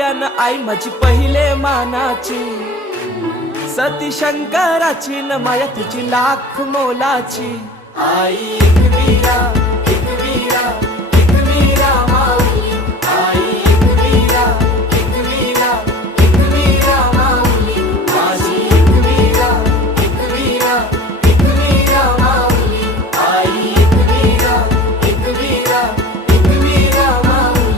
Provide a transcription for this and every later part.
बायान आई माझी पहिले मानाची, सती शंकराची न माया तिची लाख मोलाची। आई एकवीरा एकवीरा एकवीरा माऊली, आई एकवीरा एकवीरा एकवीरा माऊली, माझी एकवीरा एकवीरा एकवीरा माऊली, आई एकवीरा एकवीरा एकवीरा माऊली।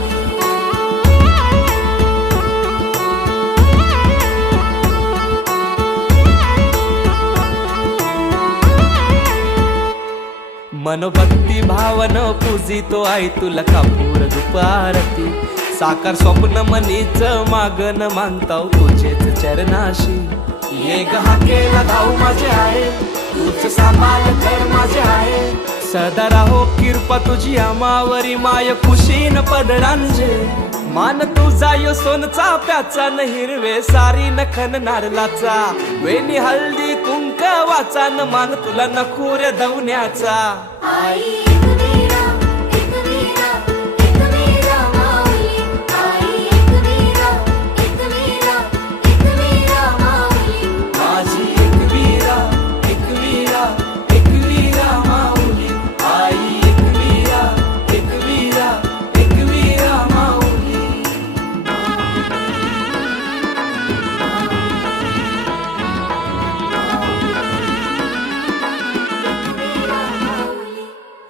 मनोभक्ती भावन पूजितो आई तुला कापूर दुपारती, साकार स्वप्न मनीच मागन मानताव तुझेच चरणाशी। ये हाकेला धाव माझे आहे, तूच सांभाळ कर माझे आहे, सदा राहो कृपा तुझी आमावरी माय खुशीन पदरांजे। मान तुझा यो सोनचा प्याचा न हिरवे सारी नखन नारलाचा, वेणी हळदी कुंकवाचा न मान तुला नखुर धवण्याचा। आई एकवीरा एकवीरा एकवीरा माऊली, आई एकवीरा एकवीरा एकवीरा माऊली, माझी एकवीरा एकवीरा एकवीरा माऊली, आई एकवीरा एकवीरा एकवीरा माऊली।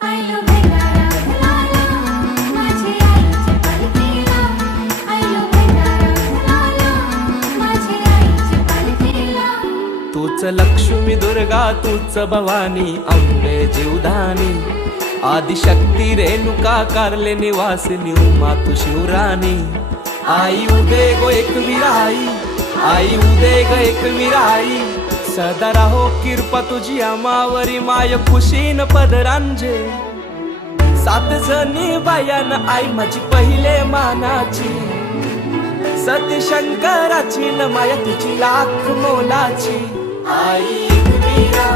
आयलो भंडारा घालाला, माझे आईचे पालखीला, आयलो भंडारा घालाला, माझे आईचे पालखीला। तूच लक्ष्मी दुर्गा तूच भवानी अंबे जीवदानी, आदिशक्ती रेणुका कारले निवासिनी उमा तू शिवराणी। आई उदे गो एकवीरा आई, आई उदे ग एकवीरा आई, सदा राहो कृपा तुझी आमावरी माय खुशीन पदरांजे। सात जणी बायान आई माझी पहिले मानाची, सती शंकराची न माया तिची लाख मोलाची। आई एकवीरा